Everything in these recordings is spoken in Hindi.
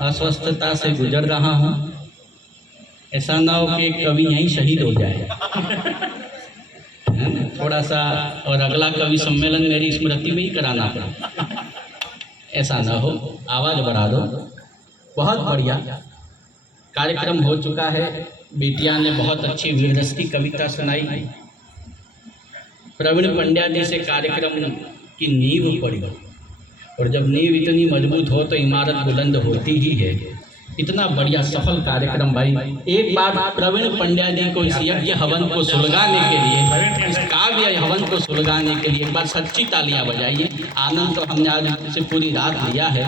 अस्वस्थता से गुजर रहा हूँ। ऐसा ना हो कि कवि यहीं शहीद हो जाए, है ना? थोड़ा सा और अगला कवि सम्मेलन मेरी स्मृति में ही कराना पड़ा, ऐसा ना हो। आवाज़ बढ़ा दो। बहुत बढ़िया कार्यक्रम हो चुका है। बिटिया ने बहुत अच्छी वीररस कविता सुनाई। प्रवीण पंड्या जी से कार्यक्रम की नींव पड़ी, और जब नींव इतनी मजबूत हो तो इमारत बुलंद होती ही है। इतना बढ़िया सफल कार्यक्रम भाई। एक बार प्रवीण पंड्या जी को इस यज्ञ हवन को सुलगाने के लिए, इस काव्य हवन को सुलगाने के लिए एक बार सच्ची तालियां बजाइए। आनंद तो हमने आज से पूरी रात लिया है,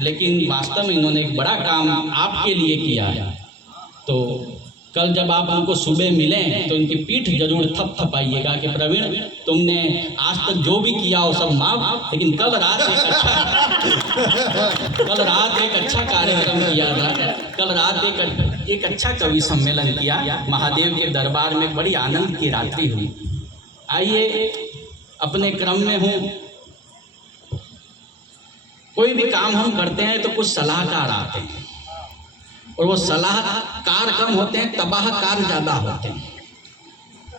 लेकिन वास्तव में इन्होंने एक बड़ा काम आपके लिए किया है। तो कल जब आप उनको सुबह मिलें तो इनकी पीठ जरूर थपथपाइएगा कि प्रवीण, तुमने आज तक जो भी किया हो सब माफ, लेकिन कल रात एक अच्छा कार्यक्रम किया था। कल रात एक अच्छा कवि सम्मेलन किया महादेव के दरबार में। बड़ी आनंद की रात्रि हुई। आइए, अपने क्रम में हूँ, कोई भी काम हम करते हैं तो कुछ सलाहकार आते हैं, और वो सलाहकार कम होते हैं, तबाहकार ज़्यादा होते हैं।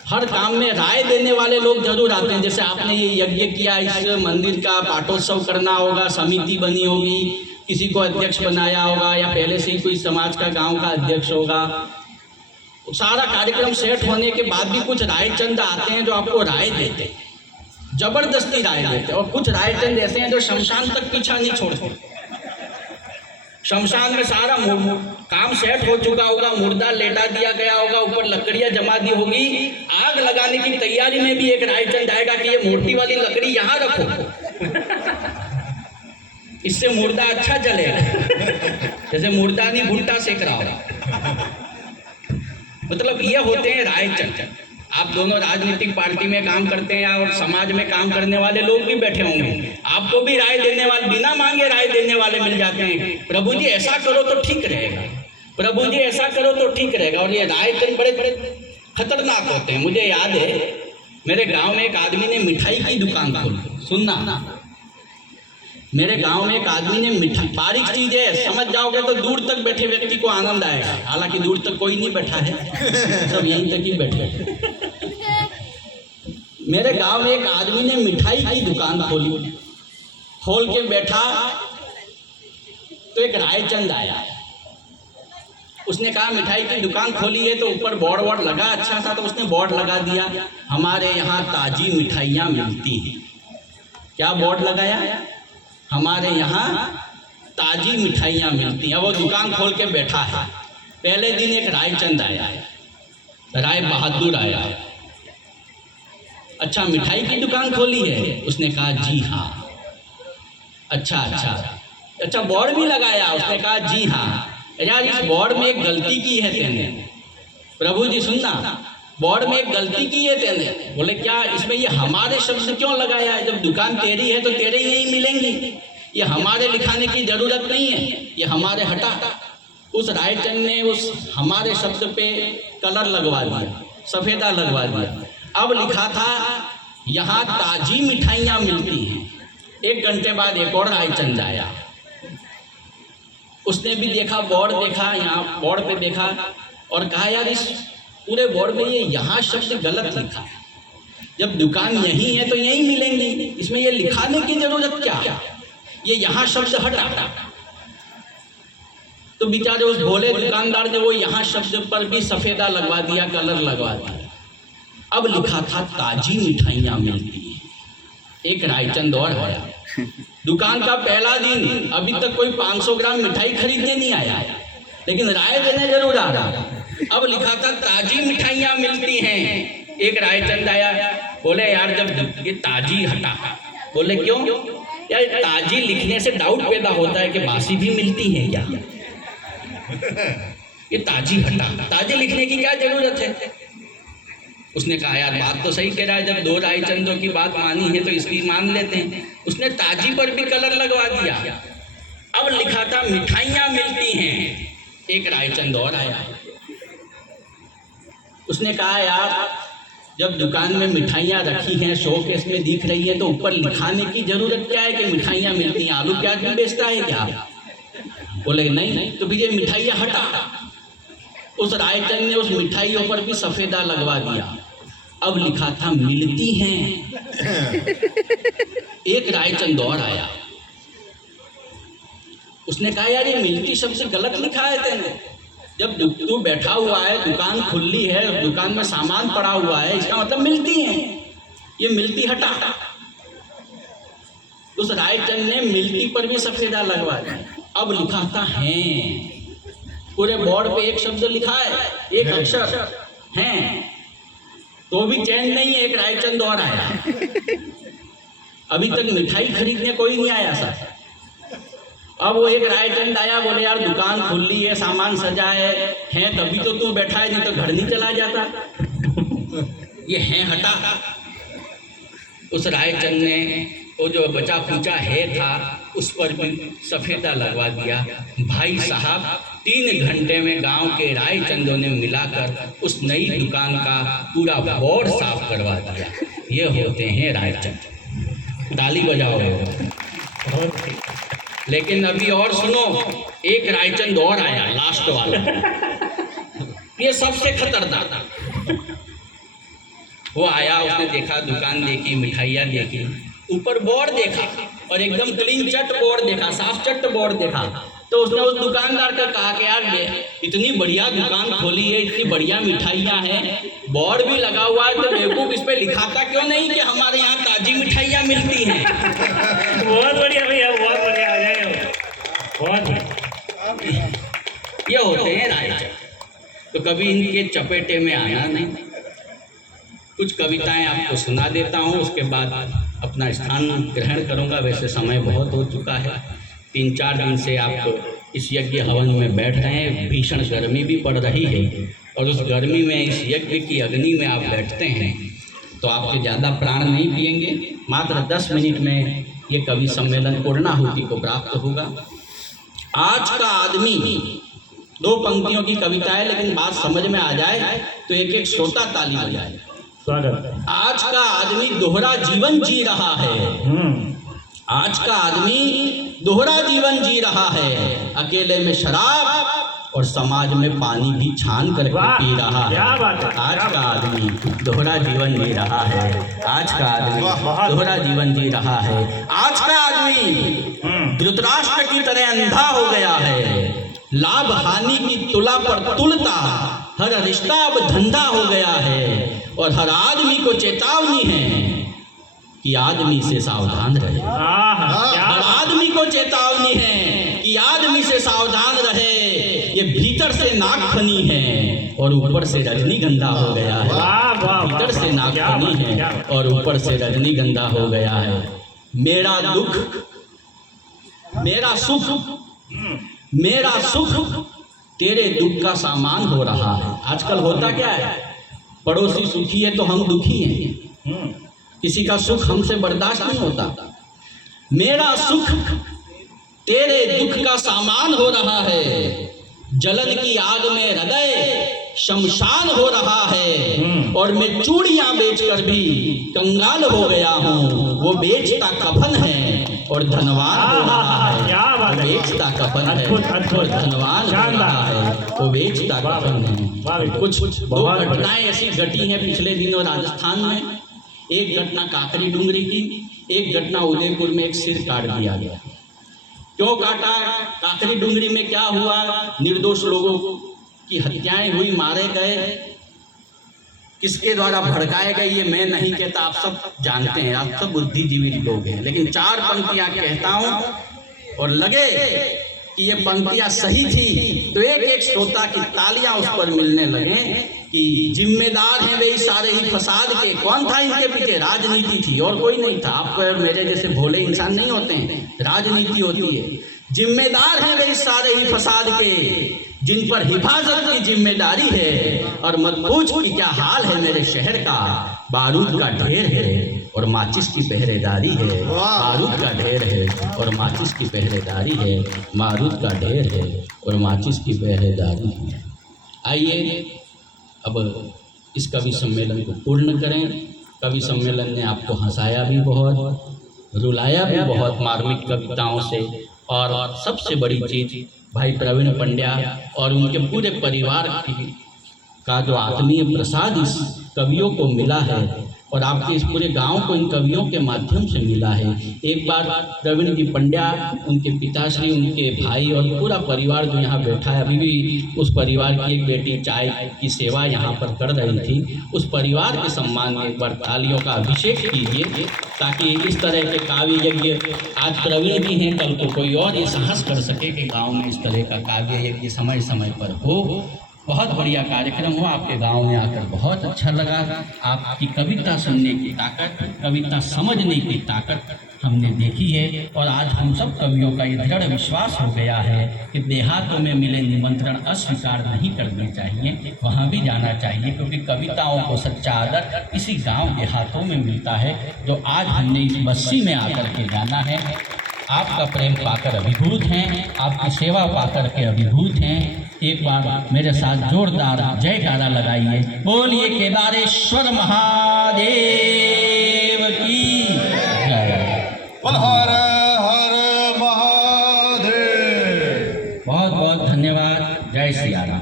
हर काम में राय देने वाले लोग जरूर आते हैं। जैसे आपने ये यज्ञ किया, इस मंदिर का पाठोत्सव करना होगा, समिति बनी होगी, किसी को अध्यक्ष बनाया होगा, या पहले से ही कोई समाज का गांव का अध्यक्ष होगा। सारा कार्यक्रम सेट होने के बाद भी कुछ रायचंद आते हैं जो आपको राय देते हैं, जबरदस्ती राय देते हैं। और कुछ रायचंद ऐसे हैं जो शमशान तक पीछा नहीं छोड़ते। शमशान में सारा काम सेट हो चुका होगा, मुर्दा लेटा दिया गया होगा, ऊपर लकड़ियां जमा दी होगी, आग लगाने की तैयारी में भी एक रायचंद आएगा कि ये मोटी वाली लकड़ी यहाँ रखो, इससे मुर्दा अच्छा जलेगा। जैसे मुर्दा नहीं भुट्टा सेक रहा होगा। मतलब ये होते हैं रायचंद। आप दोनों राजनीतिक पार्टी में काम करते हैं और समाज में काम करने वाले लोग भी बैठे होंगे, आपको भी राय देने वाले, बिना मांगे राय देने वाले मिल जाते हैं। प्रभु जी ऐसा करो तो ठीक रहेगा, प्रभु जी ऐसा करो तो ठीक रहेगा। और ये राय तो बड़े बड़े खतरनाक होते हैं। मुझे याद है, मेरे गांव में एक आदमी ने मिठाई की दुकान खोली। सुनना, मेरे गांव में एक आदमी ने मिठाई, बारीक चीज है, समझ जाओगे तो दूर तक बैठे व्यक्ति को आनंद आएगा। हालांकि दूर तक कोई नहीं बैठा है, सब यहीं तक ही बैठे। मेरे गांव में एक आदमी ने मिठाई की दुकान खोली, खोल के बैठा तो एक रायचंद आया। उसने कहा मिठाई की दुकान खोली है तो ऊपर बोर्ड लगा अच्छा सा, तो उसने बोर्ड लगा दिया, हमारे यहाँ ताजी मिठाइयाँ मिलती हैं। क्या बोर्ड लगाया? हमारे यहाँ ताजी मिठाइयाँ मिलती हैं। वो दुकान खोल के बैठा है। पहले दिन एक रायचंद आया, राय बहादुर आया। अच्छा, मिठाई की दुकान खोली है? उसने कहा जी हाँ। अच्छा, बोर्ड भी लगाया? उसने कहा जी हाँ। यार, इस बोर्ड में एक गलती की है तेने। प्रभु जी सुनना, बोर्ड में एक गलती की है तेने। बोले क्या? इसमें ये हमारे शब्द क्यों लगाया है? जब दुकान तेरी है तो तेरे ही नहीं मिलेंगी, ये हमारे लिखाने की जरूरत नहीं है, ये हमारे हटा। उस रायचंद ने उस हमारे शब्द पे कलर लगवा दिया, सफेदा लगवा दिया। अब लिखा था यहाँ ताजी मिठाइयाँ मिलती हैं। 1 घंटे बाद एक और रायचंद आया, उसने भी देखा, बोर्ड देखा, यहाँ बोर्ड पे देखा और कहा यार इस पूरे बोर्ड में ये यहाँ शब्द गलत लिखा है। जब दुकान यहीं है तो यहीं मिलेंगी, इसमें ये लिखाने की जरूरत क्या? ये यहाँ शब्द हटा। तो बेचारे उस भोले दुकानदार ने वो यहाँ शब्द पर भी सफेदा लगवा दिया, कलर लगवा दिया। अब लिखा था ताजी मिठाइयाँ मिलती हैं। एक रायचंद और आया। दुकान का पहला दिन, अभी तक कोई 500 ग्राम मिठाई खरीदने नहीं आया, लेकिन राय देने जरूर आ रहा। अब लिखा था ताजी मिठाइयाँ मिलती हैं। एक रायचंद आया, बोले यार जब ये ताजी हटा। बोले क्यों? यार ताजी लिखने से डाउट पैदा होता है कि बासी भी मिलती हैं क्या। ये ताजी हटा, ताजी लिखने की क्या जरूरत है? उसने कहा यार बात तो सही कह रहा है, जब 2 रायचंदों की बात मानी है तो इसकी मान लेते हैं। उसने ताजी पर भी कलर लगवा दिया। अब लिखा था मिठाइयाँ मिलती हैं। एक रायचंद और आया, उसने कहा यार जब दुकान में मिठाइयाँ रखी हैं, शोकेस में दिख रही है, तो ऊपर लिखाने की जरूरत क्या है कि मिठाइयाँ मिलती हैं? आलू प्याज भी बेचता है क्या? बोले नहीं, तो भैया मिठाइयाँ हटा। उस रायचंद ने उस मिठाइयों पर भी सफेदा लगवा दिया। अब लिखा था मिलती हैं। एक रायचंद और आया, उसने कहा यार ये मिलती शब्द गलत लिखा है तेने। जब तू बैठा हुआ है, दुकान खुली है, दुकान में सामान पड़ा हुआ है, इसका मतलब मिलती है, ये मिलती हटा। उस रायचंद ने मिलती पर भी सफेदा लगवा दिया। अब लिखा था हैं। पूरे बोर्ड पे एक शब्द लिखा है, एक अक्षर हैं, तो भी चैन नहीं है। एक रायचंद और आया। अभी तक मिठाई खरीदने कोई नहीं आया सर। अब वो एक रायचंद आया, बोले यार दुकान खुली है, सामान सजा है तभी तो तू बैठा है, नहीं तो घर नहीं चला जाता। ये है हटा। उस रायचंद ने वो जो बचा पूछा है था उस पर भी सफेदा लगवा दिया। भाई साहब 3 घंटे में गांव के रायचंदों ने मिलाकर उस नई दुकान का पूरा बोर्ड साफ करवा दिया। ये होते हैं रायचंद। ताली बजाओ। लेकिन अभी और सुनो, एक रायचंद और आया, लास्ट वाला। ये सबसे खतरनाक। वो आया, उसने देखा, दुकान देखी, मिठाइयाँ देखी, ऊपर बोर्ड देखा और एकदम क्लीन चट बोर्ड देखा, साफ चट बोर्ड देखा। तो उसने उस दुकानदार का कहा कि यार इतनी बढ़िया दुकान खोली है, इतनी बढ़िया मिठाइयाँ हैं, बोर्ड भी लगा हुआ है, तो बेवकूफ़ इस पे लिखाता क्यों नहीं कि हमारे यहाँ ताजी मिठाइयाँ मिलती हैं। बहुत बढ़िया भैया, बहुत बढ़िया, आ जाए बहुत बढ़िया। ये होते हैं रायचंद। तो कभी इनके चपेटे में आना नहीं। कुछ कविताएं आपको सुना देता हूँ, उसके बाद अपना स्थान ग्रहण करूँगा। वैसे समय बहुत हो चुका है, 3-4 दिन से आप इस यज्ञ हवन में बैठ रहे हैं। भीषण गर्मी भी पड़ रही है और उस गर्मी में इस यज्ञ की अग्नि में आप बैठते हैं तो आपके ज़्यादा प्राण नहीं पिएंगे। मात्र 10 मिनट में ये कवि सम्मेलन पूर्णाहुति को प्राप्त होगा। आज का आदमी, 2 पंक्तियों की कविता है, लेकिन बात समझ में आ जाए तो एक एक श्रोता ताली बजाए। स्वागत। आज का आदमी दोहरा जीवन जी रहा है। आज का आदमी दोहरा जीवन जी रहा है। अकेले में शराब और समाज में पानी भी छान करके पी रहा है। आज का आदमी दोहरा जीवन जी रहा है। आज का आदमी दोहरा जीवन जी रहा है। आज का आदमी धृतराष्ट्र की तरह अंधा हो गया है। लाभ हानि की तुला पर तुलता हर रिश्ता अब धंधा हो गया है। और हर आदमी को चेतावनी है कि आदमी से सावधान रहे। हर आदमी को चेतावनी है कि आदमी से सावधान रहे। ये भीतर से नागफनी है और ऊपर से रजनीगंधा हो गया है। भीतर से नागफनी है और ऊपर से रजनीगंधा हो गया है। मेरा दुख, मेरा सुख, मेरा सुख तेरे दुख का सामान हो रहा है। आजकल होता क्या है, पड़ोसी सुखी है तो हम दुखी हैं। किसी का सुख हमसे बर्दाश्त नहीं होता। मेरा सुख तेरे दुख का सामान हो रहा है। जलन की आग में हृदय शमशान हो रहा है। और मैं चूड़ियां बेचकर भी कंगाल हो गया हूँ। वो बेचता कफन है और धनवान हो रहा है। वो बेचता कफन है और धनवान हो रहा है। वो बेचता कफन है। कुछ 2 घटनाएं ऐसी घटी हैं पिछले दिनों राजस्थान में। एक घटना काकरी डूंगरी की, एक घटना उदयपुर में एक सिर काट दिया गया। क्यों काटा? काकरी डूंगरी में क्या हुआ? निर्दोष लोगों की हत्याएं हुई, मारे गए। किसके द्वारा भड़काए गए ये मैं नहीं कहता, आप सब जानते हैं, आप सब बुद्धिजीवी लोग हैं। लेकिन 4 पंक्तियां कहता हूं और लगे कि ये पंक्तियां सही थी तो एक एक श्रोता की तालियां उस पर मिलने लगे कि जिम्मेदार हैं वे इस सारे ही फसाद के। कौन था इनके पीछे? राजनीति थी और कोई नहीं था। आपको और मेरे जैसे भोले इंसान नहीं होते हैं, राजनीति होती है। जिम्मेदार हैं वे इस सारे ही फसाद के जिन पर हिफाजत की जिम्मेदारी है। और मत पूछ कि क्या हाल है मेरे शहर का। बारूद का ढेर है और माचिस की पहरेदारी है। बारूद का ढेर है और माचिस की पहरेदारी है। बारूद का ढेर है और माचिस की पहरेदारी है। आइए अब इस कवि सम्मेलन को पूर्ण करें। कवि सम्मेलन ने आपको हंसाया भी बहुत, रुलाया भी बहुत मार्मिक कविताओं से, और सबसे बड़ी चीज़ भाई प्रवीण पंड्या और उनके पूरे परिवार का जो आत्मीय प्रसाद इस कवियों को मिला है और आपके इस पूरे गांव को इन कवियों के माध्यम से मिला है। एक बार प्रवीण जी पंड्या, उनके पिताश्री, उनके भाई और पूरा परिवार जो यहाँ बैठा है, अभी भी उस परिवार की एक बेटी चाय की सेवा यहाँ पर कर रही थी, उस परिवार के सम्मान में एक बार तालियों का अभिषेक कीजिए, ताकि इस तरह के काव्य यज्ञ आज प्रवीण जी हैं, कल को कोई और ये साहस कर सके कि गाँव में इस तरह का काव्य यज्ञ समय समय पर हो। बहुत बढ़िया कार्यक्रम हुआ, आपके गांव में आकर बहुत अच्छा लगा। आपकी कविता सुनने की ताकत, कविता समझने की ताकत हमने देखी है और आज हम सब कवियों का ये दृढ़ विश्वास हो गया है कि देहातों में मिले निमंत्रण अस्वीकार नहीं करने चाहिए, वहाँ भी जाना चाहिए, क्योंकि कविताओं को सच्चा आदर इसी गाँव देहातों में मिलता है, जो आज हमने इस बस्ती में आकर के जाना है। आपका प्रेम पाकर अभिभूत हैं, आपकी सेवा पाकर के अभिभूत हैं। एक बार मेरे साथ जोरदार जयकारा लगाइए, बोलिए केदारेश्वर महादेव की जय। हर हर महादेव। बहुत बहुत धन्यवाद। जय सिया राम।